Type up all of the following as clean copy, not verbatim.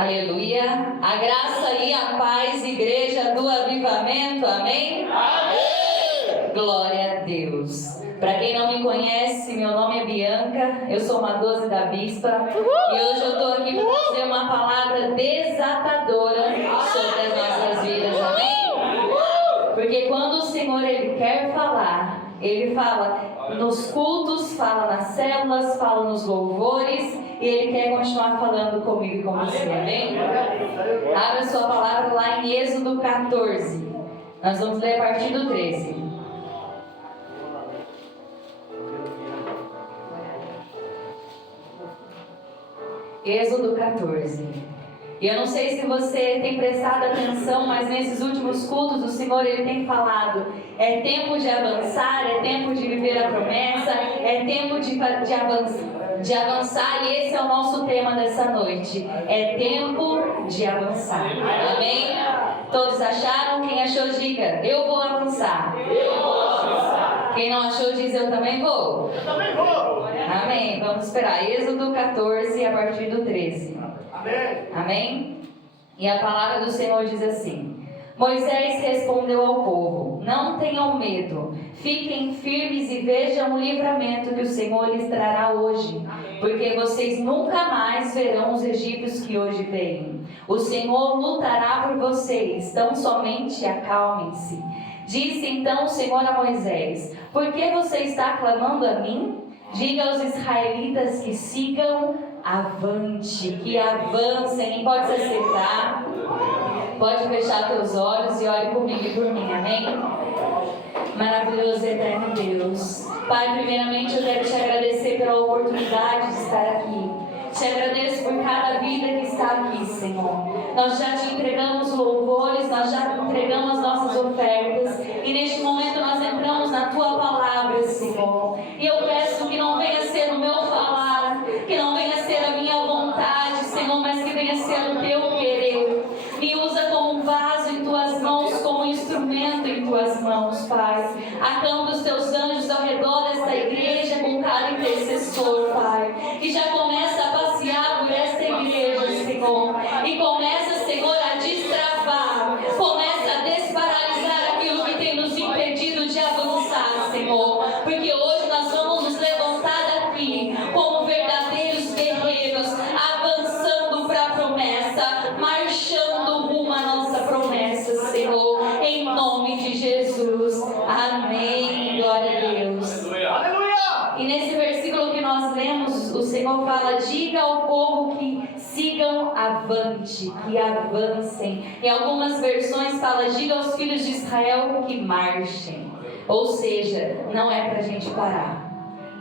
Aleluia. A graça e a paz, igreja do avivamento. Amém? Amém. Glória a Deus. Para quem não me conhece, meu nome é Bianca, eu sou uma 12 da Bispa e hoje eu estou aqui para trazer uma palavra desatadora sobre as nossas vidas. Amém? Porque quando o Senhor Ele quer falar, Ele fala nos cultos, fala nas células, fala nos louvores, e Ele quer continuar falando comigo e com você, amém? Abra sua palavra lá em Êxodo 14. Nós vamos ler a partir do 13. Êxodo 14. E eu não sei se você tem prestado atenção, mas nesses últimos cultos o Senhor Ele tem falado: é tempo de avançar, é tempo de viver a promessa, é tempo de avançar, e esse é o nosso tema dessa noite. É tempo de avançar. Amém? Todos acharam? Quem achou, diga: eu vou avançar. Eu vou avançar. Quem não achou, diz: eu também vou. Eu também vou. Amém. Vamos esperar. Êxodo 14, a partir do 13. Amém. Amém? E a palavra do Senhor diz assim: Moisés respondeu ao povo: não tenham medo, fiquem firmes e vejam o livramento que o Senhor lhes trará hoje, porque vocês nunca mais verão os egípcios que hoje veem. O Senhor lutará por vocês, tão somente acalmem-se. Disse então o Senhor a Moisés: por que você está clamando a mim? Diga aos israelitas que sigam avante, que avancem. Pode se assentar, pode fechar teus olhos e ore comigo e por mim, amém? Maravilhoso e eterno Deus, Pai, primeiramente eu quero te agradecer pela oportunidade de estar aqui. Te agradeço por cada vida que está aqui, Senhor. Nós já te entregamos louvores, nós já entregamos as nossas ofertas, e neste momento nós entramos na Tua palavra, Senhor. E eu peço que não venha ser no meu falar, que não venha ser a minha vontade, Senhor, mas que venha ser o Teu querer. Me usa como um vaso em Tuas mãos, como um instrumento em Tuas mãos, Pai. Acampa os Teus anjos ao redor desta igreja com cada intercessor, Pai. E já começa a passear por esta igreja, Senhor. E começa, Senhor, a destravar. Começa a desparalisar aquilo que tem nos impedido de avançar, Senhor. Porque hoje nós vamos nos levantar daqui como verdadeiros guerreiros, avançando para a promessa, marchando rumo à nossa promessa, Senhor. Em nome de Jesus. Amém. Glória a Deus. Aleluia. E nesse versículo que nós lemos, o Senhor fala: diga ao povo que sigam avante, que avancem. Em algumas versões fala: diga aos filhos de Israel que marchem. Ou seja, não é para a gente parar,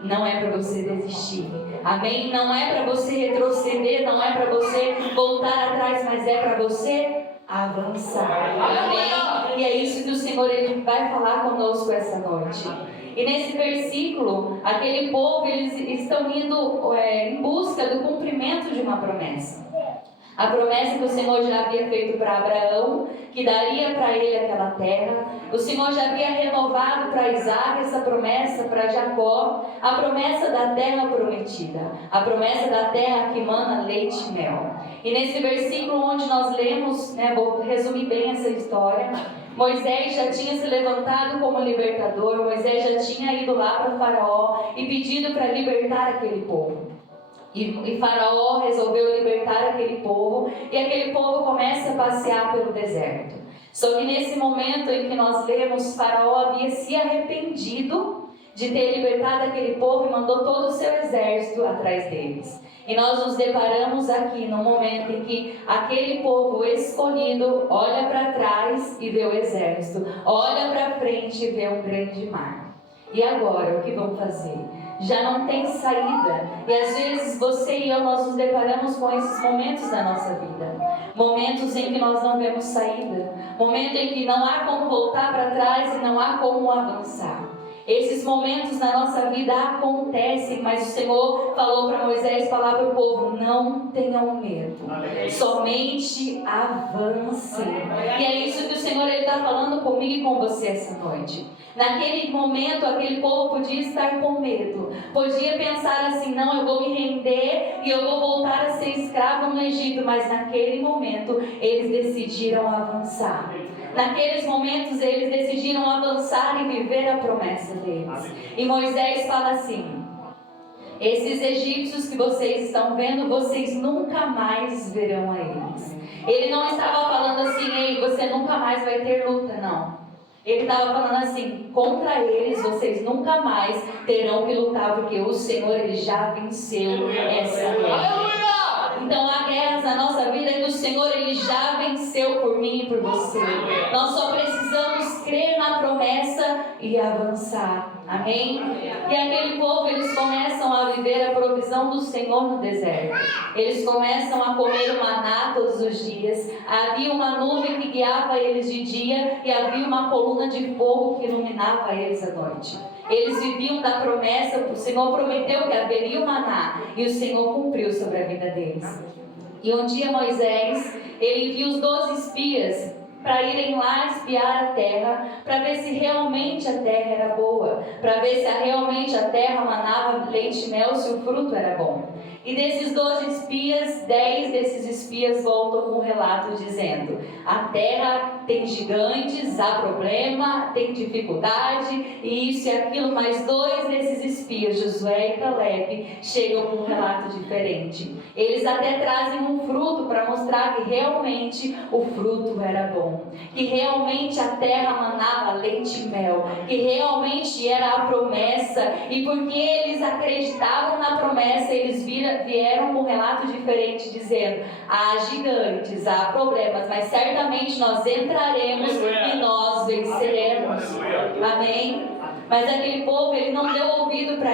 não é para você desistir, amém? Não é para você retroceder, não é para você voltar atrás, mas é para você avançar, amém? E é isso que o Senhor Ele vai falar conosco essa noite. E nesse versículo, aquele povo, eles estão indo em busca do cumprimento de uma promessa. A promessa que o Senhor já havia feito para Abraão, que daria para ele aquela terra. O Senhor já havia renovado para Isaac essa promessa, para Jacó, a promessa da terra prometida, a promessa da terra que mana leite e mel. E nesse versículo onde nós lemos, vou resumir bem essa história. Moisés já tinha se levantado como libertador, Moisés já tinha ido lá para Faraó e pedido para libertar aquele povo. E Faraó resolveu libertar aquele povo, e aquele povo começa a passear pelo deserto. Só que nesse momento em que nós lemos, Faraó havia se arrependido de ter libertado aquele povo e mandou todo o seu exército atrás deles. E nós nos deparamos aqui no momento em que aquele povo escolhido olha para trás e vê o exército, olha para frente e vê um grande mar. E agora, o que vão fazer? Já não tem saída. E às vezes você e eu, nós nos deparamos com esses momentos da nossa vida. Momentos em que nós não vemos saída. Momento em que não há como voltar para trás e não há como avançar. Esses momentos na nossa vida acontecem, mas o Senhor falou para Moisés falar para o povo: não tenham medo, somente avance. E é isso que o Senhor está falando comigo e com você essa noite. Naquele momento, aquele povo podia estar com medo, podia pensar assim: não, eu vou me render e eu vou voltar a ser escravo no Egito. Mas naquele momento, eles decidiram avançar. Naqueles momentos eles decidiram avançar e viver a promessa deles. E Moisés fala assim: esses egípcios que vocês estão vendo, vocês nunca mais verão a eles. Ele não estava falando assim: ei, você nunca mais vai ter luta, não. Ele estava falando assim: contra eles vocês nunca mais terão que lutar, porque o Senhor, Ele já venceu essa guerra. Então há guerras na nossa vida que o Senhor, Ele já venceu por mim e por você. Nós só precisamos crer na promessa e avançar. Amém? E aquele povo, eles começam a viver a provisão do Senhor no deserto. Eles começam a comer o maná todos os dias. Havia uma nuvem que guiava eles de dia e havia uma coluna de fogo que iluminava eles à noite. Eles viviam da promessa. O Senhor prometeu que haveria o maná e o Senhor cumpriu sobre a vida deles. E um dia Moisés, ele envia os 12 espias para irem lá espiar a terra, para ver se realmente a terra era boa, para ver se realmente a terra manava leite e mel, se o fruto era bom. E desses 12 espias, 10 desses espias voltam com um relato dizendo: a terra tem gigantes, há problema, tem dificuldade, e isso e aquilo. Mas 2 desses espias, Josué e Caleb, chegam com um relato diferente. Eles até trazem um fruto para mostrar que realmente o fruto era bom, que realmente a terra manava leite e mel, que realmente era a promessa. E porque eles acreditavam na promessa, eles vieram com um relato diferente, dizendo: há gigantes, há problemas, mas certamente nós entraremos e nós venceremos. Amém? Mas aquele povo, ele não deu ouvido para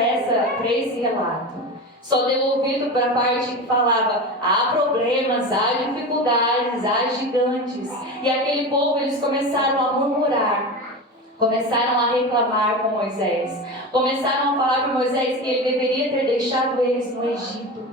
esse relato. Só deu ouvido para a parte que falava: há problemas, há dificuldades, há gigantes. E aquele povo, eles começaram a murmurar, começaram a reclamar com Moisés, começaram a falar para Moisés que ele deveria ter deixado eles no Egito,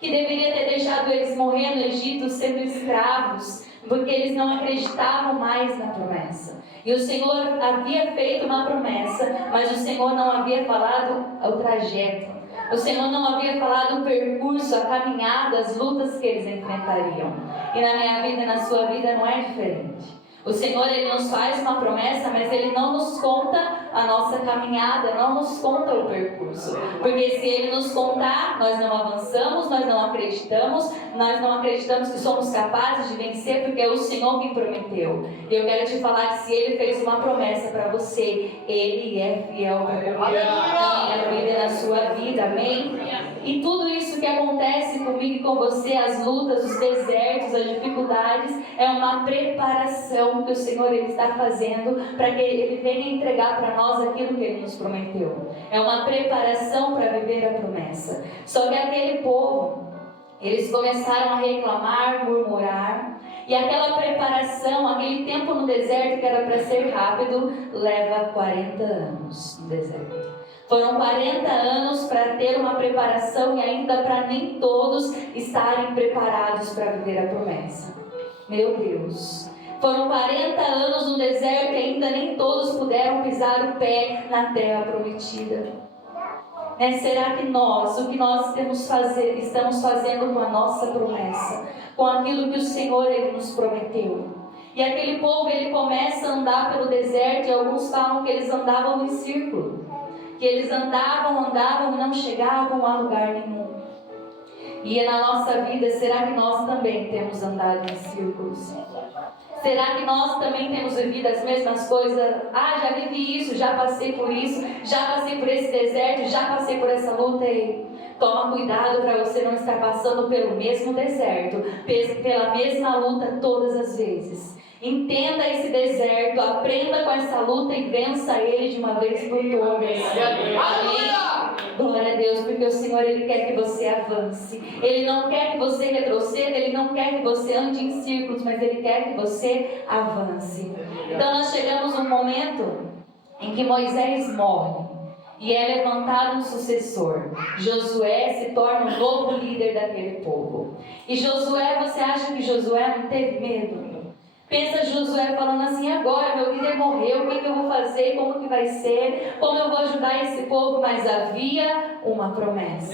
que deveria ter deixado eles morrer no Egito sendo escravos, porque eles não acreditavam mais na promessa. E o Senhor havia feito uma promessa, mas o Senhor não havia falado o trajeto. O Senhor não havia falado o percurso, a caminhada, as lutas que eles enfrentariam. E na minha vida e na sua vida não é diferente. O Senhor, Ele nos faz uma promessa, mas Ele não nos conta a nossa caminhada, não nos conta o percurso. Porque se Ele nos contar, nós não avançamos, nós não acreditamos que somos capazes de vencer, porque é o Senhor que prometeu. E eu quero te falar que se Ele fez uma promessa para você, Ele é fiel para cumprir na minha vida e na sua vida, amém? E tudo isso que acontece comigo e com você, as lutas, os desertos, as dificuldades, é uma preparação que o Senhor, Ele está fazendo para que Ele venha entregar para nós aquilo que Ele nos prometeu. É uma preparação para viver a promessa. Só que aquele povo, eles começaram a reclamar, murmurar, e aquela preparação, aquele tempo no deserto que era para ser rápido, leva 40 anos no deserto. Foram 40 anos para ter uma preparação e ainda para nem todos estarem preparados para viver a promessa. Meu Deus! Foram 40 anos no deserto e ainda nem todos puderam pisar o pé na terra prometida. Será que o que nós estamos fazendo com a nossa promessa, com aquilo que o Senhor, Ele nos prometeu? E aquele povo, ele começa a andar pelo deserto, e alguns falam que eles andavam em círculo, que eles andavam e não chegavam a lugar nenhum. E na nossa vida, será que nós também temos andado em círculos? Será que nós também temos vivido as mesmas coisas? Já vivi isso, já passei por isso, já passei por esse deserto, já passei por essa luta. E toma cuidado para você não estar passando pelo mesmo deserto, pela mesma luta todas as vezes. Entenda esse deserto, aprenda com essa luta e vença ele de uma vez por todas. Amém? Glória a Deus, porque o Senhor, Ele quer que você avance. Ele não quer que você retroceda, Ele não quer que você ande em círculos, mas Ele quer que você avance. Então nós chegamos num momento em que Moisés morre. e é levantado um sucessor. Josué se torna o novo líder daquele povo. E Josué, você acha que Josué não teve medo? Pensa Josué falando assim: agora meu líder morreu, o que eu vou fazer, como que vai ser, como eu vou ajudar esse povo? Mas havia uma promessa.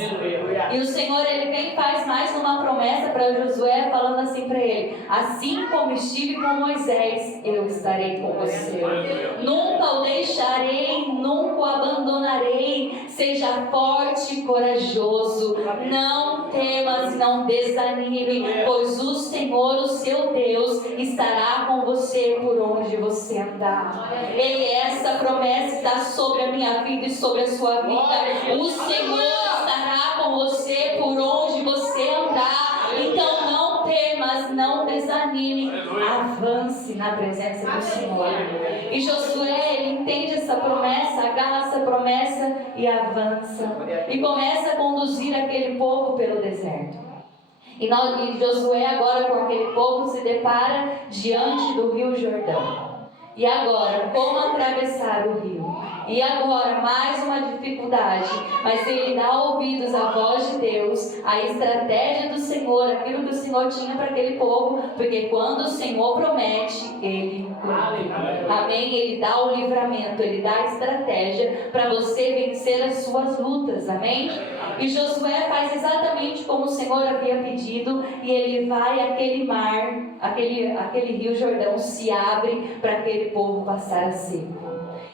E o Senhor, Ele vem e faz mais uma promessa para Josué, falando assim para ele: assim como estive com Moisés, eu estarei com você. Nunca o deixarei, nunca o abandonarei. Seja forte e corajoso, não temas, não desanime, pois o Senhor, o seu Deus, estará com você por onde você andar. Essa promessa está sobre a minha vida e sobre a sua vida. O Senhor estará com você por onde você andar. Então não temas, não desanime, avance na presença do Senhor. E Josué, ele entende essa promessa, agarra essa promessa e avança, e começa a conduzir aquele povo pelo deserto. E Josué agora com aquele povo se depara diante do rio Jordão. E agora, como atravessar o rio? E agora, mais uma dificuldade. Mas ele dá ouvidos à voz de Deus, à estratégia do Senhor, aquilo que o Senhor tinha para aquele povo. Porque quando o Senhor promete, Ele cumpre. Amém? Ele dá o livramento, Ele dá a estratégia para você vencer as suas lutas. Amém? E Josué faz exatamente como o Senhor havia pedido. E ele vai, aquele mar, aquele rio Jordão se abre para aquele povo passar a seco.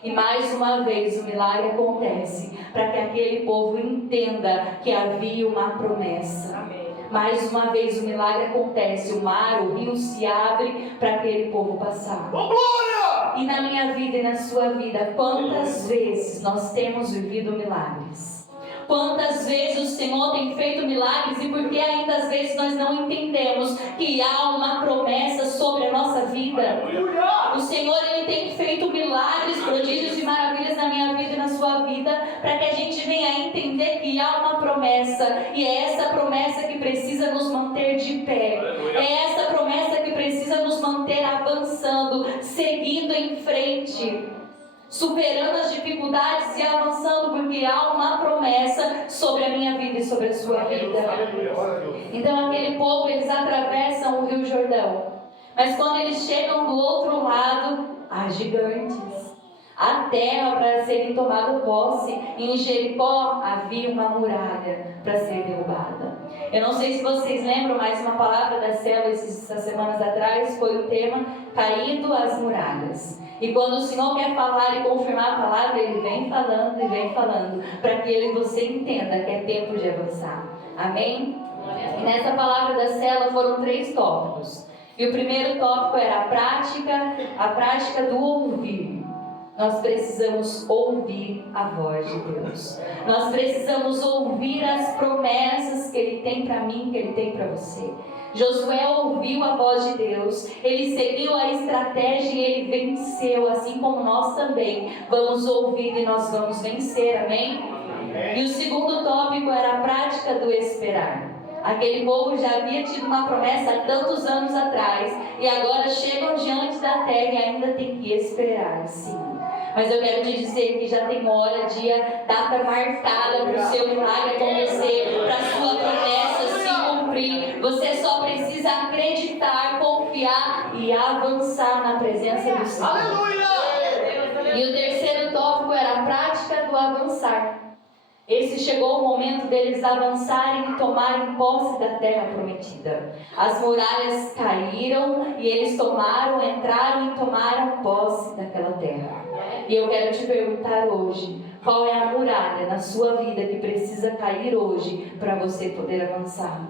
E mais uma vez o milagre acontece para que aquele povo entenda que havia uma promessa. Amém. Mais uma vez o milagre acontece, o mar, o rio se abre para aquele povo passar. E na minha vida e na sua vida, quantas vezes nós temos vivido milagres? Quantas vezes o Senhor tem feito milagres e por que ainda às vezes nós não entendemos que há uma promessa sobre a nossa vida? O Senhor, Ele tem feito milagres, prodígios e maravilhas na minha vida e na sua vida, para que a gente venha a entender que há uma promessa, e é essa promessa que precisa nos manter de pé, é essa promessa que precisa nos manter avançando, seguindo em frente, superando as dificuldades e avançando, porque há uma promessa sobre a minha vida e sobre a sua vida. Então aquele povo, eles atravessam o rio Jordão, mas quando eles chegam do outro lado, há gigantes, a terra para serem tomada posse. Em Jericó havia uma muralha para ser derrubada. Eu não sei se vocês lembram, mas uma palavra da célula essas semanas atrás foi o tema Caindo as Muralhas. E quando o Senhor quer falar e confirmar a palavra, Ele vem falando, para que você entenda que é tempo de avançar. Amém? E nessa palavra da célula foram 3 tópicos. E o primeiro tópico era a prática do ouvir. Nós precisamos ouvir a voz de Deus. Nós precisamos ouvir as promessas que Ele tem para mim, que Ele tem para você. Josué ouviu a voz de Deus, ele seguiu a estratégia e ele venceu, assim como nós também vamos ouvir e nós vamos vencer, amém? E o segundo tópico era a prática do esperar. Aquele povo já havia tido uma promessa há tantos anos atrás, e agora chegam diante da terra e ainda tem que esperar, sim. Mas eu quero te dizer que já tem hora, dia, data marcada para o seu milagre acontecer, para a sua promessa se cumprir. Você só precisa acreditar, confiar e avançar na presença do Senhor. Aleluia! E o terceiro tópico era a prática do avançar. Esse chegou o momento deles avançarem e tomarem posse da terra prometida. As muralhas caíram e eles entraram e tomaram posse daquela terra. E eu quero te perguntar hoje, qual é a muralha na sua vida que precisa cair hoje para você poder avançar?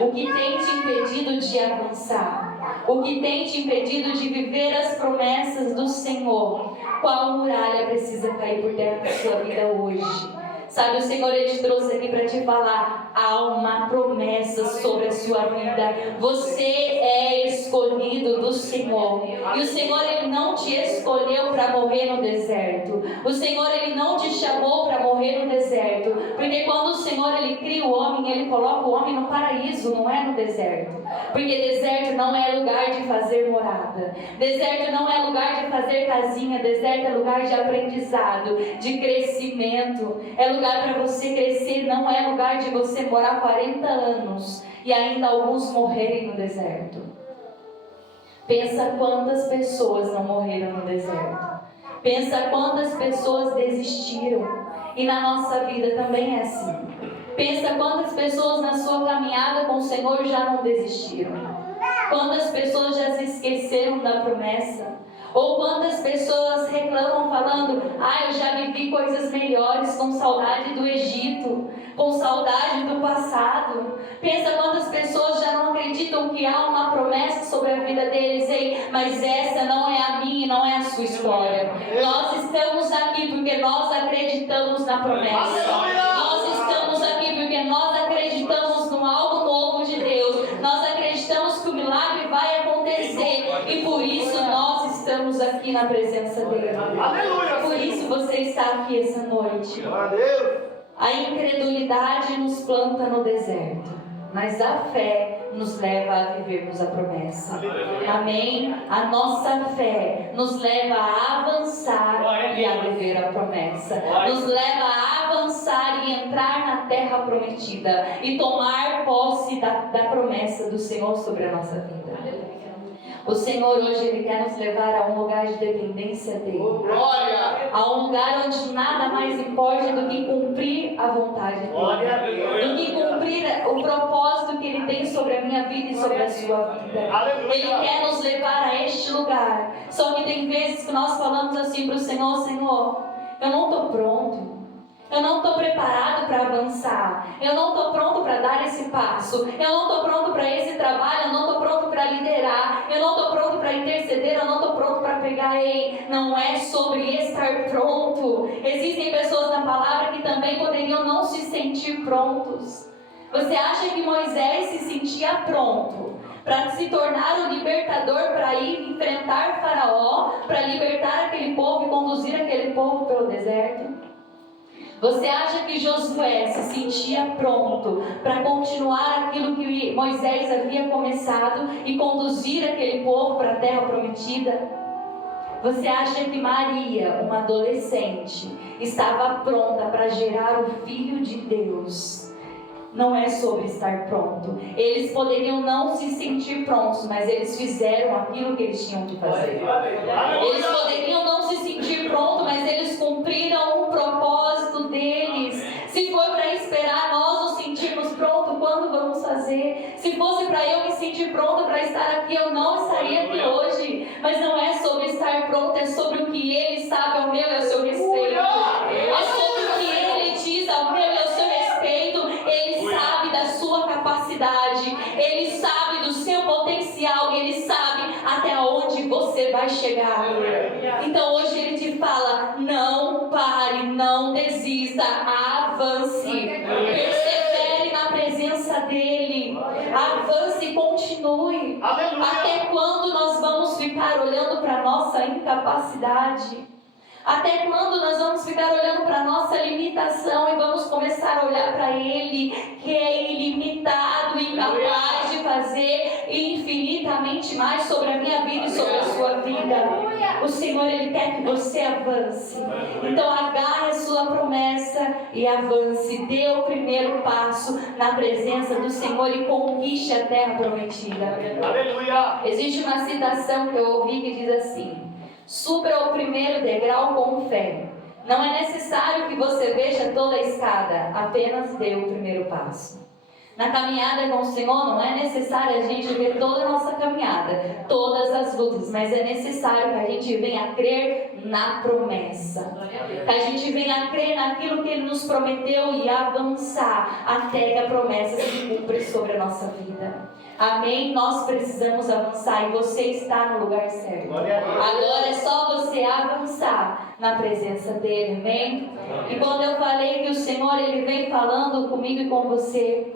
O que tem te impedido de avançar? O que tem te impedido de viver as promessas do Senhor? Qual muralha precisa cair por terra na sua vida hoje? Sabe, o Senhor, Ele te trouxe aqui para te falar, há uma promessa sobre a sua vida. Você é escolhido do Senhor. E o Senhor, Ele não te escolheu para morrer no deserto. O Senhor, Ele não te chamou para morrer no deserto. Porque quando o Senhor, Ele cria o homem, Ele coloca o homem no paraíso, não é no deserto. Porque deserto não é lugar de fazer morada. Deserto não é lugar de fazer casinha. Deserto é lugar de aprendizado, de crescimento. É lugar para você crescer, não é lugar de você morar 40 anos e ainda alguns morrerem no deserto. Pensa quantas pessoas não morreram no deserto. Pensa quantas pessoas desistiram. E na nossa vida também é assim. Pensa quantas pessoas na sua caminhada com o Senhor já não desistiram. Quantas pessoas já se esqueceram da promessa. Ou quantas pessoas reclamam falando: eu já vivi coisas melhores, com saudade do Egito, com saudade do passado. Pensa quantas pessoas já não acreditam que há uma promessa sobre a vida deles. Ei, mas essa não é a minha e não é a sua história. Nós estamos aqui porque nós acreditamos na promessa. Nós estamos aqui porque nós acreditamos no algo novo de Deus. Nós acreditamos que o milagre vai acontecer. E por isso nós estamos aqui na presença dele. Por isso você está aqui essa noite. A incredulidade nos planta no deserto, mas a fé nos leva a vivermos a promessa. Amém? A nossa fé nos leva a avançar e a viver a promessa. Nos leva a avançar e entrar na terra prometida e tomar posse da promessa do Senhor sobre a nossa vida. O Senhor hoje, Ele quer nos levar a um lugar de dependência dEle. A um lugar onde nada mais importa do que cumprir a vontade dEle. Do que cumprir o propósito que Ele tem sobre a minha vida e sobre a sua vida. Ele quer nos levar a este lugar. Só que tem vezes que nós falamos assim para o Senhor: Senhor, eu não estou pronto. Eu não estou preparado para avançar. Eu não estou pronto para dar esse passo. Eu não estou pronto para esse trabalho. Eu não estou pronto para liderar. Eu não estou pronto para interceder. Eu não estou pronto para pregar. Ei, não é sobre estar pronto. Existem pessoas na palavra que também poderiam não se sentir prontos. Você acha que Moisés se sentia pronto para se tornar o libertador, para ir enfrentar Faraó, para libertar aquele povo e conduzir aquele povo pelo deserto? Você acha que Josué se sentia pronto para continuar aquilo que Moisés havia começado e conduzir aquele povo para a terra prometida? Você acha que Maria, uma adolescente, estava pronta para gerar o Filho de Deus? Não é sobre estar pronto. Eles poderiam não se sentir prontos, mas eles fizeram aquilo que eles tinham que fazer. Eles poderiam não se sentir prontos, mas eles cumpriram o propósito deles. Se for para esperar nós nos sentirmos prontos, quando vamos fazer? Se fosse para eu me sentir pronto para estar aqui, eu não estaria aqui hoje. Mas não é sobre estar pronto, é sobre o que Ele sabe ao meu e ao seu respeito. É sobre o que Ele diz ao meu e ao seu respeito. Ele sabe da sua capacidade, Ele sabe do seu potencial, Ele sabe até onde você vai chegar. Então hoje Ele te fala: não pare, não desista, avance, persevere na presença dEle, avance e continue. Até quando nós vamos ficar olhando para a nossa incapacidade? Até quando nós vamos ficar olhando para a nossa limitação e vamos começar a olhar para Ele, que é ilimitado e capaz de fazer infinitamente mais sobre a minha vida e sobre a sua vida? O Senhor, Ele quer que você avance. Então agarre a sua promessa e avance. Dê o primeiro passo na presença do Senhor e conquiste a terra prometida. Aleluia! Existe uma citação que eu ouvi que diz assim: suba ao primeiro degrau com fé. Não é necessário que você veja toda a escada, apenas dê o primeiro passo. Na caminhada com o Senhor não é necessário a gente ver toda a nossa caminhada, todas as lutas, mas é necessário que a gente venha a crer na promessa, que a gente venha a crer naquilo que Ele nos prometeu e avançar até que a promessa se cumpra sobre a nossa vida. Amém? Nós precisamos avançar e você está no lugar certo. Agora é só você avançar na presença dele, amém? E quando eu falei que o Senhor ele vem falando comigo e com você,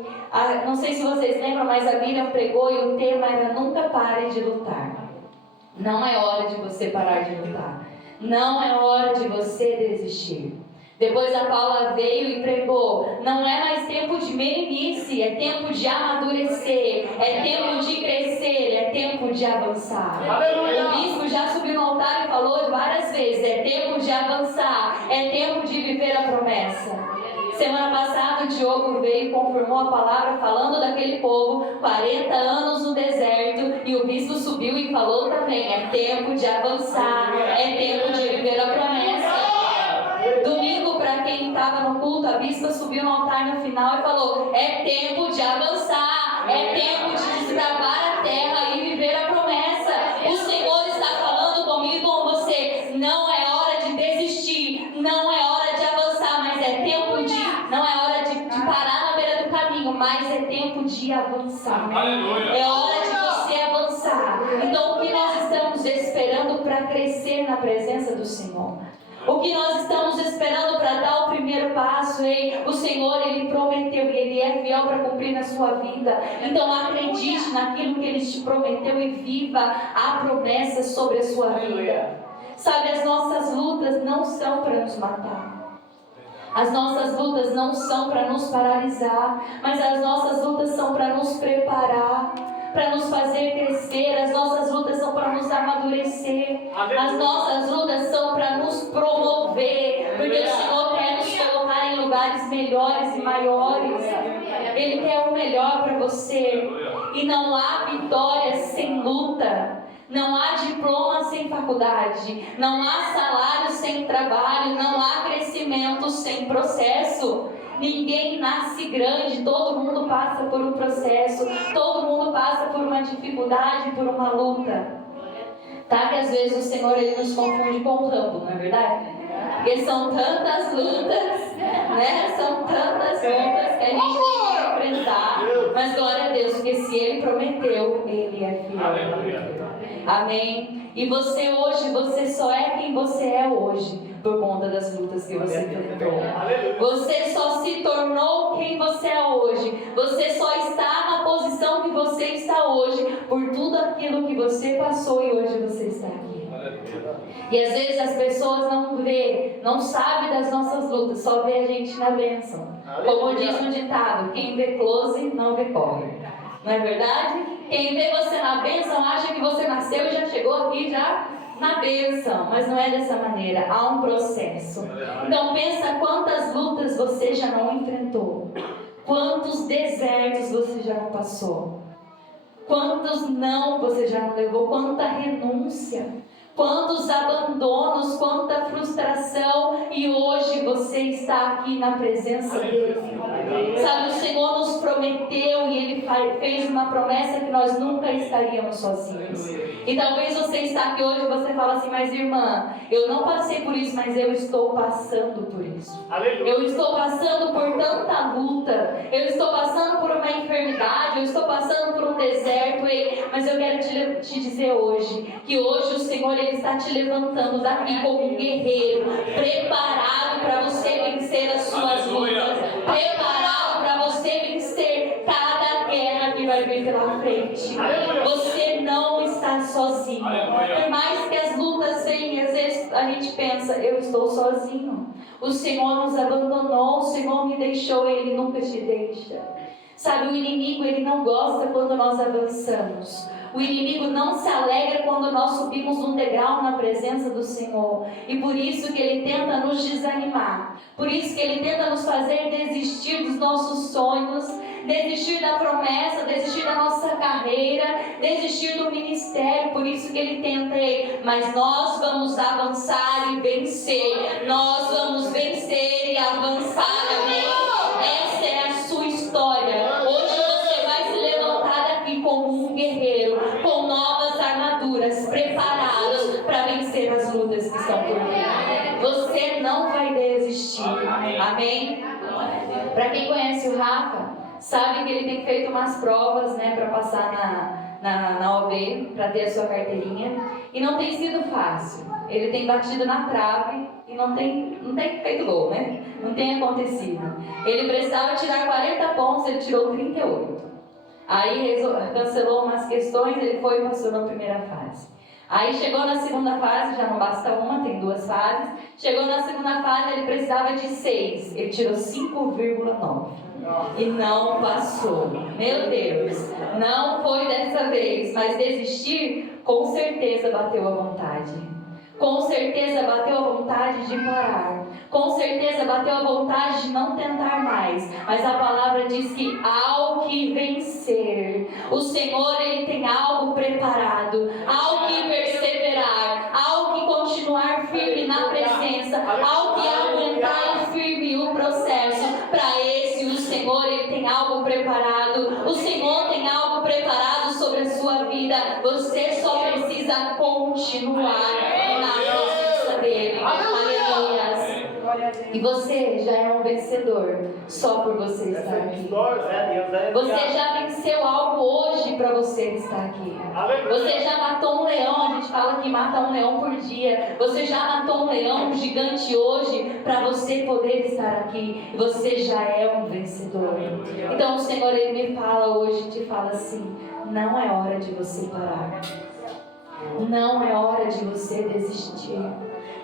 não sei se vocês lembram, mas a Bíblia pregou e o tema era nunca pare de lutar. Não é hora de você parar de lutar. Não é hora de você desistir. Depois a Paula veio e pregou, não é mais tempo de meninice, é tempo de amadurecer, é tempo de crescer, é tempo de avançar. Aleluia. O bispo já subiu no altar e falou várias vezes, é tempo de avançar, é tempo de viver a promessa. Semana passada o Diogo veio e confirmou a palavra falando daquele povo, 40 anos no deserto, e o bispo subiu e falou também, é tempo de avançar, é tempo de viver a promessa. Domingo, para quem estava no culto, a bispa subiu no altar no final e falou, é tempo de avançar, é tempo de desbravar a terra e viver a promessa. O Senhor está falando comigo e com você, não é hora de desistir, não é hora de avançar, mas é tempo de, não é hora de parar na beira do caminho, mas é tempo de avançar. É hora de você avançar. Então o que nós estamos esperando para crescer na presença do Senhor? O que nós estamos esperando para dar o primeiro passo, hein? O Senhor, Ele prometeu e Ele é fiel para cumprir na sua vida. Então acredite naquilo que Ele te prometeu e viva a promessa sobre a sua vida. Sabe, as nossas lutas não são para nos matar. As nossas lutas não são para nos paralisar, mas as nossas lutas são para nos preparar, para nos fazer crescer. As nossas lutas são para nos amadurecer. As nossas lutas são para nos promover, porque o Senhor quer nos colocar em lugares melhores e maiores. Ele quer o melhor para você. E não há vitória sem luta. Não há diploma sem faculdade. Não há salário sem trabalho. Não há crescimento sem processo. Ninguém nasce grande, todo mundo passa por um processo, todo mundo passa por uma dificuldade, por uma luta. Tá? Que às vezes o Senhor ele nos confunde com o Rambo, não é verdade? Porque são tantas lutas, né? São tantas lutas que a gente tem que enfrentar. Mas glória a Deus, porque se Ele prometeu, Ele é fiel. Amém? E você hoje, você só é quem você é hoje por conta das lutas que você enfrentou. Você só se tornou quem você é hoje. Você só está na posição que você está hoje por tudo aquilo que você passou e hoje você está aqui. E às vezes as pessoas não sabem das nossas lutas, só vê a gente na bênção. Como diz um ditado, quem vê close não vê corre. Não é verdade? Quem vê você na bênção acha que você nasceu e já chegou aqui já na bênção, mas não é dessa maneira, há um processo. Então pensa quantas lutas você já não enfrentou, quantos desertos você já não passou, quantos não você já não levou, quanta renúncia, quantos abandonos, quanta frustração, e hoje você está aqui na presença dele. Sabe, o Senhor nos prometeu e Ele fez uma promessa que nós nunca estaríamos sozinhos. E talvez você está aqui hoje e você fala assim, mas irmã, eu não passei por isso, mas eu estou passando por isso. Eu estou passando por tanta luta, eu estou passando por uma enfermidade, eu estou passando por um deserto, mas eu quero te dizer hoje, que hoje o Senhor Ele está te levantando daqui como um guerreiro, preparado para você vencer as suas lutas, preparado para você vencer cada guerra que vai vir pela frente. Você não está sozinho. Por mais que as lutas venham, às vezes a gente pensa, eu estou sozinho. O Senhor nos abandonou, o Senhor me deixou, Ele nunca te deixa. Sabe, o inimigo, ele não gosta quando nós avançamos. O inimigo não se alegra quando nós subimos um degrau na presença do Senhor. E por isso que ele tenta nos desanimar. Por isso que ele tenta nos fazer desistir dos nossos sonhos, desistir da promessa, desistir da nossa carreira, desistir do ministério. Por isso que ele tenta, mas nós vamos avançar e vencer. Nós vamos vencer e avançar, amém? Essa é a sua história. Hoje você vai se levantar daqui como um guerreiro, com novas armaduras, preparados para vencer as lutas que estão por vir. Você não vai desistir, amém? Para quem conhece o Rafa, sabe que ele tem feito umas provas, né, para passar na OAB, para ter a sua carteirinha, e não tem sido fácil. Ele tem batido na trave e não tem feito gol, né? Não tem acontecido. Ele precisava tirar 40 pontos, ele tirou 38. Aí cancelou umas questões, ele foi e passou na primeira fase. Aí chegou na segunda fase, já não basta uma, tem 2 fases. Chegou na segunda fase, ele precisava de 6, ele tirou 5,9 e não passou. Meu Deus, não foi dessa vez, mas desistir com certeza bateu a vontade. Com certeza bateu a vontade de parar. Com certeza bateu a vontade de não tentar mais. Mas a palavra diz que ao que vencer, o Senhor, Ele tem algo preparado. Ao que perseverar, ao que continuar firme na presença, ao que aguentar firme o processo, para esse o Senhor, Ele tem algo preparado. O Senhor tem algo preparado sobre a sua vida. Você só precisa continuar na presença dele. Aleluia. E você já é um vencedor só por você estar aqui. Você já venceu algo hoje para você estar aqui. Você já matou um leão. A gente fala que mata um leão por dia. Você já matou um leão, um gigante hoje para você poder estar aqui. Você já é um vencedor. Então o Senhor, Ele me fala hoje, te fala assim: não é hora de você parar. Não é hora de você desistir.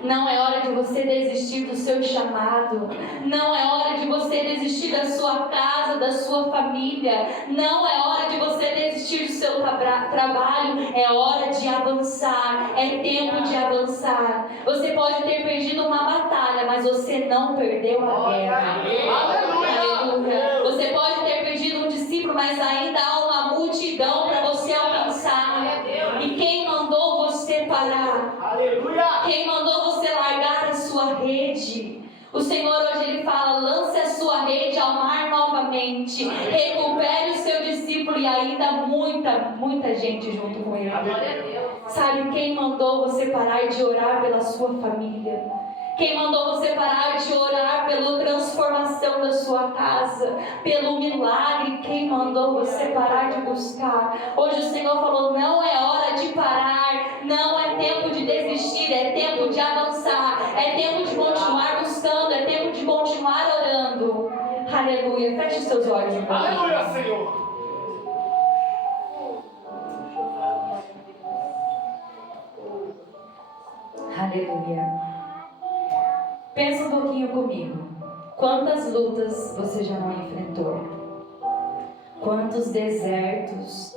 Não é hora de você desistir do seu chamado. Não é hora de você desistir da sua casa, da sua família. Não é hora de você desistir do seu trabalho. É hora de avançar. É tempo de avançar. Você pode ter perdido uma batalha, mas você não perdeu a guerra. Aleluia. Você pode ter perdido um discípulo, mas ainda há uma multidão para você alcançar. E quem mandou você parar? Aleluia. Quem mandou você largar a sua rede? O Senhor hoje Ele fala: lance a sua rede ao mar novamente. Recupere o seu discípulo e ainda muita gente junto com ele. Sabe quem mandou você parar de orar pela sua família? Quem mandou você parar de orar pela transformação da sua casa, pelo milagre? Quem mandou você parar de buscar? Hoje o Senhor falou: não é hora de parar, não é tempo de desistir, é tempo de avançar, é tempo de continuar buscando, é tempo de continuar orando. Aleluia. Feche os seus olhos um pouquinho. Aleluia, Senhor. Aleluia. Pensa um pouquinho comigo. Quantas lutas você já não enfrentou? Quantos desertos?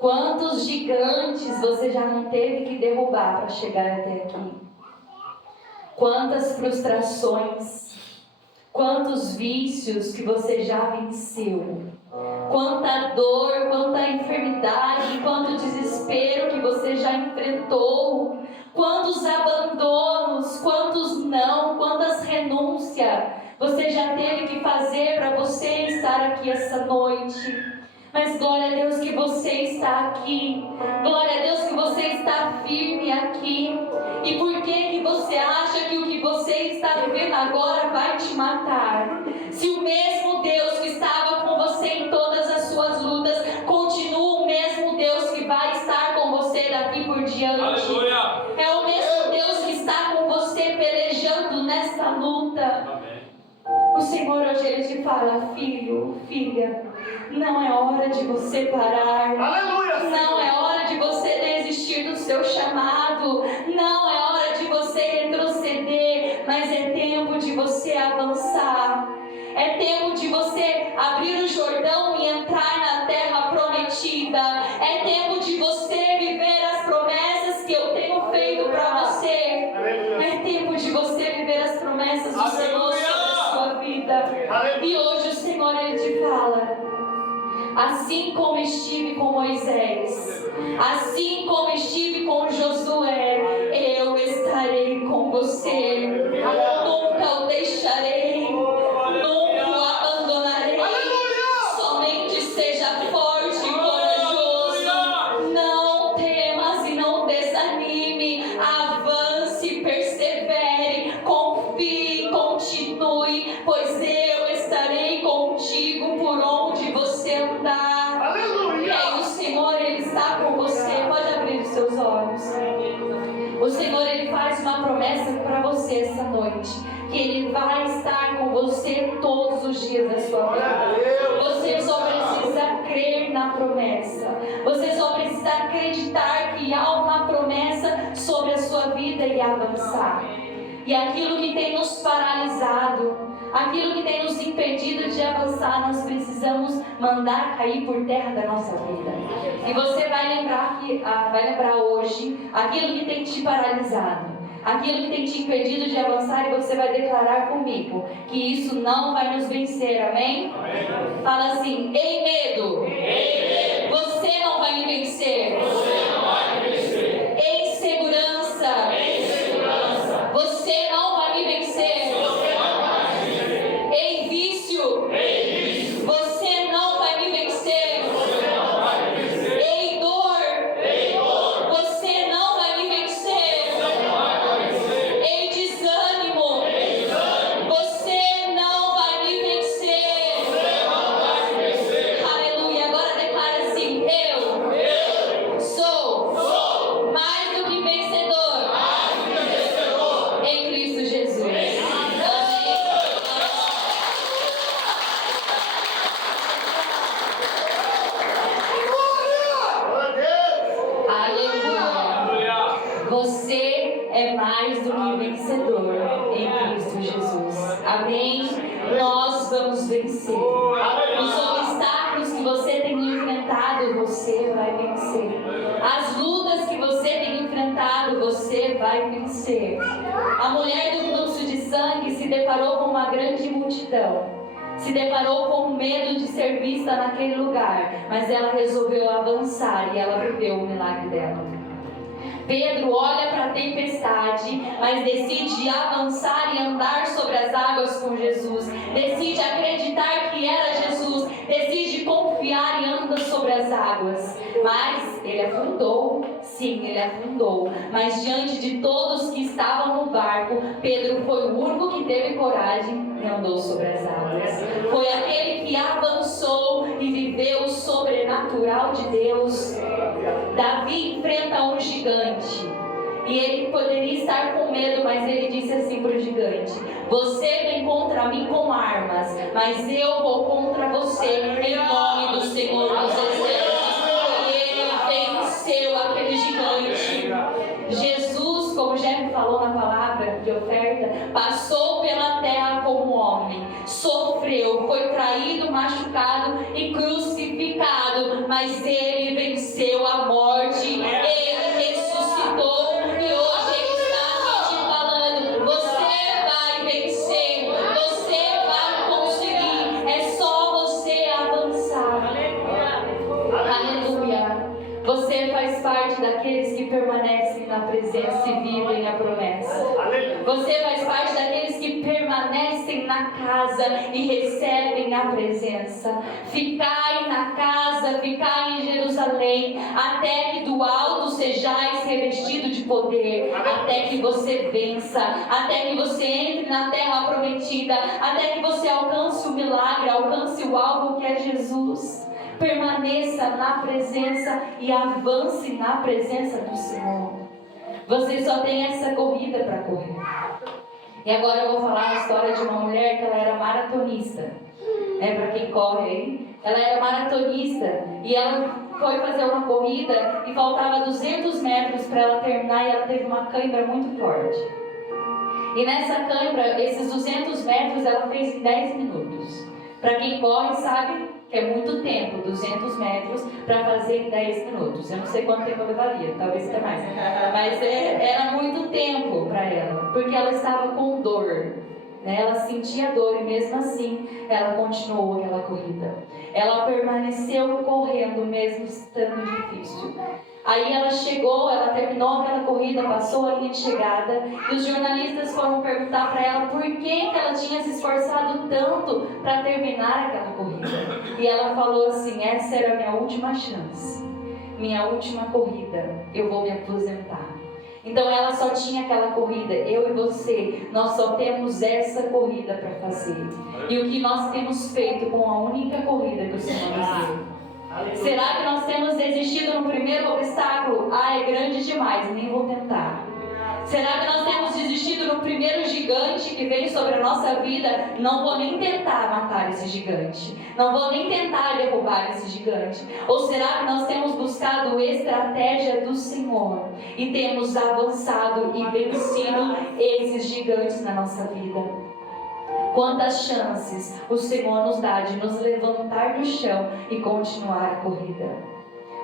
Quantos gigantes você já não teve que derrubar para chegar até aqui? Quantas frustrações? Quantos vícios que você já venceu? Quanta dor, quanta enfermidade, quanto desespero que você já enfrentou? Quantos abandonos, quantos não, quantas renúncias você já teve que fazer para você estar aqui essa noite? Mas glória a Deus que você está aqui. Glória a Deus que você está firme aqui. E por que você acha que o que você está vivendo agora vai te matar? Se o mesmo Deus que estava com você em todas as suas lutas continua o mesmo Deus que vai estar com você daqui por diante. Aleluia. É o mesmo Deus que está com você pelejando nessa luta. O Senhor hoje Ele te fala: filho, filha, não é hora de você parar. Aleluia. Não é hora de você desistir do seu chamado. Não é hora de você retroceder, mas é tempo de você avançar. É tempo de você abrir o Jordão e entrar na terra prometida. É tempo de você viver as promessas que eu tenho feito para você. É tempo de você viver as promessas do Senhor sobre a sua vida. E hoje o Senhor Ele te fala: assim como estive com Moisés, assim como estive com Josué, eu estarei com você. Nunca o deixarei, nunca o abandonarei. Somente seja forte e corajoso. Não temas e não desanime. Avance, persevere, confie, continue, pois eu estarei contigo por onde seus olhos. O Senhor, Ele faz uma promessa para você essa noite, que Ele vai estar com você todos os dias da sua vida. Você só precisa crer na promessa. Você só precisa acreditar que há uma promessa sobre a sua vida e avançar. E aquilo que tem nos paralisado, aquilo que tem nos impedido de avançar, nós precisamos mandar cair por terra da nossa vida. E você vai lembrar hoje aquilo que tem te paralisado, aquilo que tem te impedido de avançar, e você vai declarar comigo que isso não vai nos vencer, amém? Amém. Fala assim: ei medo, você não vai me vencer. Ei insegurança, você não vai me vencer. Ei vício, você não vai me vencer. Ei dor, você não vai me vencer. Ei desânimo, você não vai me vencer. Aleluia. Agora declara assim: eu sou mais do que vencedor em Cristo Jesus. Aleluia. Você é mais do que vencedor em Cristo Jesus. Amém? Nós vamos vencer. Os obstáculos que você tem enfrentado, você vai vencer. As lutas que você tem enfrentado, você vai vencer. A mulher do fluxo de sangue se deparou com uma grande multidão. Se deparou com o medo de ser vista naquele lugar, mas ela resolveu avançar e ela viveu o milagre dela. Pedro olha para a tempestade, mas decide avançar e andar sobre as águas com Jesus. Decide acreditar que era Jesus. Decide confiar e anda sobre as águas. Mas ele afundou. Sim, ele afundou. Mas diante de todos que estavam no barco, Pedro foi o único que teve coragem e andou sobre as águas. Foi aquele que avançou e viveu o sobrenatural de Deus. Davi enfrenta um gigante. E ele poderia estar com medo, mas ele disse assim para o gigante: você vem contra mim com armas, mas eu vou contra você em nome do Senhor dos Exércitos. E ele venceu aquele gigante. Jesus, como Jeff falou na palavra de oferta, passou pela terra como homem, sofreu, foi traído, machucado e crucificado, mas ele venceu a morte. Ele ressuscitou. E hoje Ele está te falando: você vai vencer, você vai conseguir, é só você avançar. Aleluia. Você faz parte daqueles que permanecem na presença e vivem a promessa. Você faz parte daqueles que permanecem na casa e recebem a presença. Ficai na casa, ficai em Jerusalém, até que do alto sejais revestido de poder, até que você vença, até que você entre na terra prometida, até que você alcance o milagre, alcance o alvo que é Jesus. Permaneça na presença e avance na presença do Senhor. Você só tem essa corrida para correr. E agora eu vou falar a história de uma mulher que ela era maratonista. Para quem corre aí, ela era maratonista e ela foi fazer uma corrida e faltava 200 metros para ela terminar, e ela teve uma cãibra muito forte. E nessa cãibra, esses 200 metros ela fez em 10 minutos. Para quem corre sabe que é muito tempo, 200 metros para fazer em 10 minutos. Eu não sei quanto tempo eu levaria, talvez até mais. Mas era muito tempo para ela, porque ela estava com dor. Ela sentia dor e mesmo assim ela continuou aquela corrida. Ela permaneceu correndo mesmo estando difícil. Aí ela chegou, ela terminou aquela corrida, passou a linha de chegada e os jornalistas foram perguntar para ela por que ela tinha se esforçado tanto para terminar aquela corrida. E ela falou assim: essa era a minha última chance, minha última corrida, eu vou me aposentar. Então ela só tinha aquela corrida. Eu e você, nós só temos essa corrida para fazer. E o que nós temos feito com a única corrida que o Senhor nos deu? Será que nós temos desistido no primeiro obstáculo? Ah, é grande demais, nem vou tentar. Será que nós temos desistido no primeiro gigante que vem sobre a nossa vida? Não vou nem tentar matar esse gigante. Não vou nem tentar derrubar esse gigante. Ou será que nós temos buscado estratégia do Senhor e temos avançado e vencido esses gigantes na nossa vida? Quantas chances o Senhor nos dá de nos levantar do chão e continuar a corrida?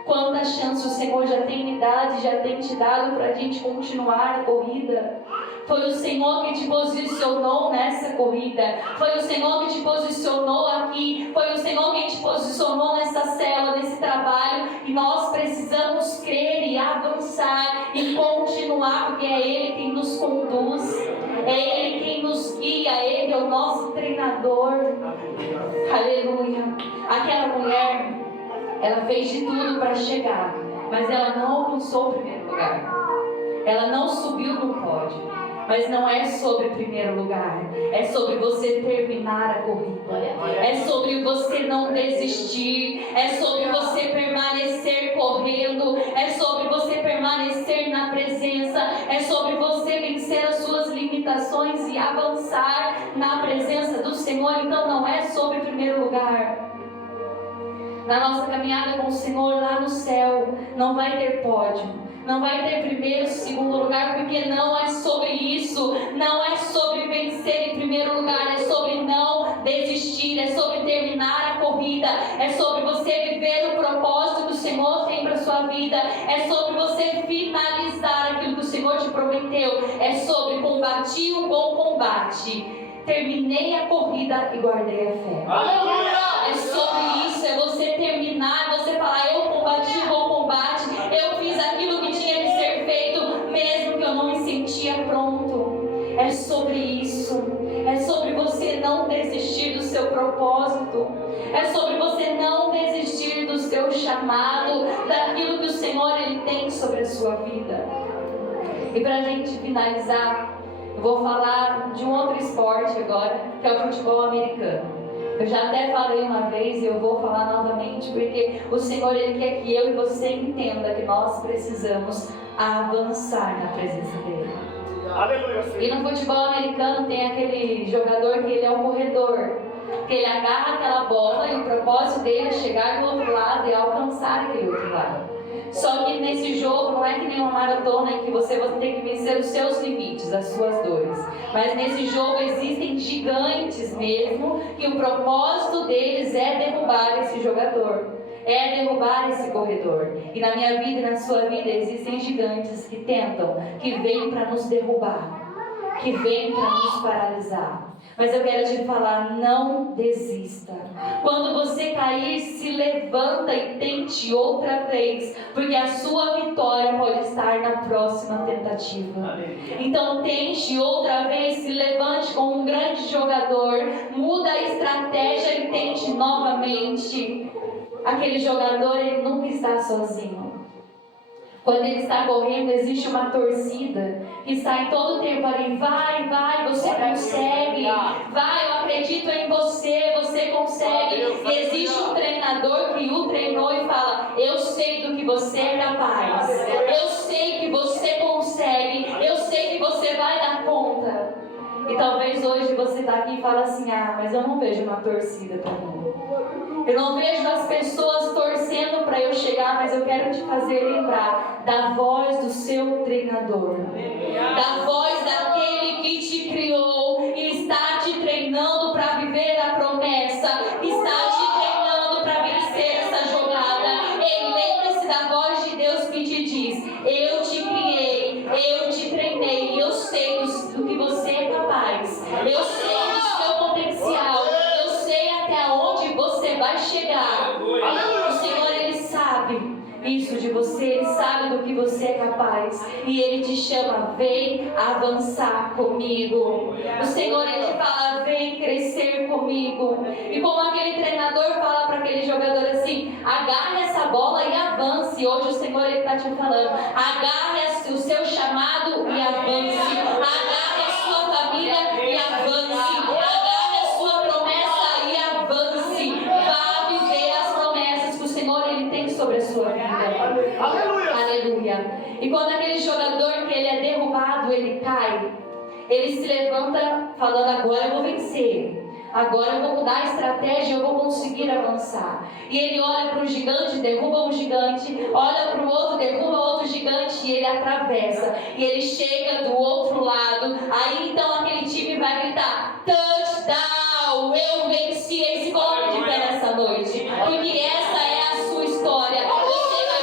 Quantas chances o Senhor já tem me dado, já tem te dado para a gente continuar a corrida? Foi o Senhor que te posicionou nessa corrida. Foi o Senhor que te posicionou aqui. Foi o Senhor que te posicionou nessa célula, nesse trabalho. E nós precisamos crer e avançar e continuar, porque é Ele quem nos conduz. É Ele quem nos guia. Ele é o nosso treinador. Aleluia. Aquela mulher, ela fez de tudo para chegar, mas ela não alcançou o primeiro lugar. Ela não subiu no pódio. Mas não é sobre primeiro lugar. É sobre você terminar a corrida. É sobre você não desistir. É sobre você permanecer correndo. É sobre você permanecer na presença. É sobre você vencer as suas limitações e avançar na presença do Senhor. Então não é sobre primeiro lugar. Na nossa caminhada com o Senhor lá no céu, não vai ter pódio, não vai ter primeiro, segundo lugar, porque não é sobre isso, não é sobre vencer em primeiro lugar, é sobre não desistir, é sobre terminar a corrida, é sobre você viver o propósito que o Senhor tem para a sua vida, é sobre você finalizar aquilo que o Senhor te prometeu, é sobre combater o bom combate. Terminei a corrida e guardei a fé. Aleluia! É sobre isso, é você terminar, você falar, eu combati o bom combate, eu fiz aquilo que tinha que ser feito, mesmo que eu não me sentia pronto. É sobre isso, é sobre você não desistir do seu propósito, é sobre você não desistir do seu chamado, daquilo que o Senhor Ele tem sobre a sua vida. E para a gente finalizar, eu vou falar de um outro esporte agora, que é o futebol americano. Eu já até falei uma vez e eu vou falar novamente, porque o Senhor Ele quer que eu e você entenda que nós precisamos avançar na presença dEle. Aleluia. E no futebol americano tem aquele jogador que ele é um corredor, que ele agarra aquela bola e o propósito dele é chegar do outro lado e alcançar aquele outro lado. Só que nesse jogo não é que nem uma maratona em que você tem que vencer os seus limites, as suas dores. Mas nesse jogo existem gigantes mesmo, que o propósito deles é derrubar esse jogador, é derrubar esse corredor. E na minha vida e na sua vida existem gigantes que tentam, que vêm para nos derrubar, que vêm para nos paralisar. Mas eu quero te falar, não desista. Quando você cair, se levanta e tente outra vez, porque a sua vitória pode estar na próxima tentativa. Então tente outra vez, se levante como um grande jogador, muda a estratégia e tente novamente. Aquele jogador, ele nunca está sozinho. Quando ele está correndo, existe uma torcida que está em todo o tempo ali. Vai, você consegue. Vai, eu acredito em você, você consegue. E existe um treinador que o treinou e fala, eu sei do que você é capaz. Eu sei que você consegue. Eu sei que você vai dar conta. E talvez hoje você está aqui e fala assim, mas eu não vejo uma torcida para mim. Eu não vejo as pessoas torcendo para eu chegar, mas eu quero te fazer lembrar da voz do seu treinador, da voz daquele que te criou e está te treinando para viver a promessa, está te treinando para vencer essa jornada. E lembre-se da voz de Deus que te diz, eu te criei, eu te treinei, eu sei do que você é capaz, eu sei do seu potencial, eu sei até onde você vai chegar. O Senhor, Ele sabe isso de você, Ele sabe do que você é capaz, e Ele te chama, vem avançar comigo. O Senhor, Ele te fala, vem crescer comigo. E como aquele treinador fala para aquele jogador assim, agarre essa bola e avance. Hoje o Senhor, Ele está te falando, agarre o seu chamado e avance, agarre a sua família e avance, agarre a sua promessa e avance. Vá viver as promessas que o Senhor E quando aquele jogador que ele é derrubado, ele cai, ele se levanta falando: agora eu vou vencer. Agora eu vou mudar a estratégia, eu vou conseguir avançar. E ele olha para o gigante, derruba um gigante, olha para o outro, derruba outro gigante, e ele atravessa. E ele chega do outro lado. Aí então aquele time vai gritar: touchdown! Eu venci. Ele se coloca de pé nessa noite, porque essa é a sua história. Você vai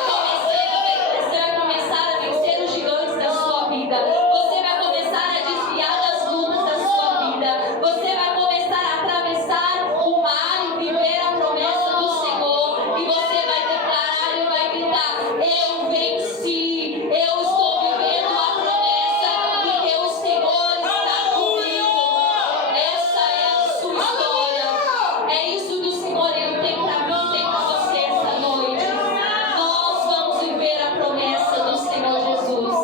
começar a vencer os gigantes da sua vida. Você vai começar a desviar das lutas da sua vida. Você vai começar a atravessar o mar e viver a promessa do Senhor. E você vai declarar e vai gritar: eu venci, eu estou vivendo a promessa, porque o Senhor está comigo. Essa é a sua história. É isso que o Senhor ele tem para mim, tem para você essa noite. Nós vamos viver a promessa do Senhor Jesus.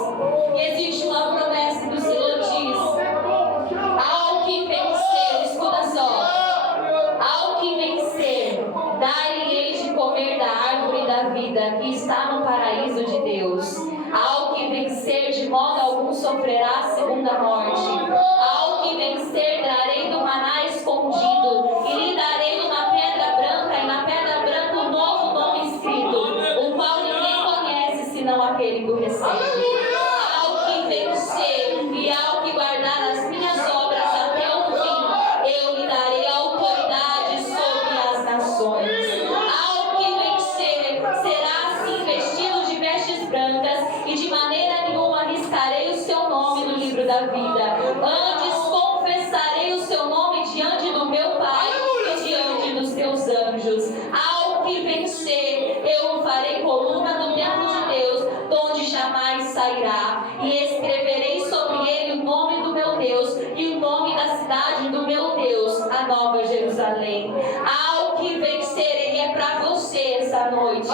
E existe uma promessa que o Senhor diz: ao que vencer, escuta só, ao que vencer, dar-lhe-ei de comer da árvore da vida que está no paraíso de Deus. Ao que vencer, de modo algum sofrerá a segunda morte. Ao que vencer, darei do maná escondido, e lhe darei uma pedra branca, e na pedra branca um novo nome escrito, o qual ninguém conhece senão aquele que o recebe. Ao que vencer e ao que guardar as minhas obras até o fim, eu lhe darei autoridade sobre as nações. Ao que vencer, será assim vestido de vestes brancas, e de maneira nenhuma arriscarei o seu nome no livro da vida. Antes confessarei o seu nome diante do meu Pai e diante dos teus anjos. Ao que vencer, eu o farei coluna do templo de Deus, de onde jamais sairá. E escreverei sobre ele o nome do meu Deus e o nome da cidade do meu Deus, a Nova Jerusalém. Ao que vencer, ele é para você essa noite.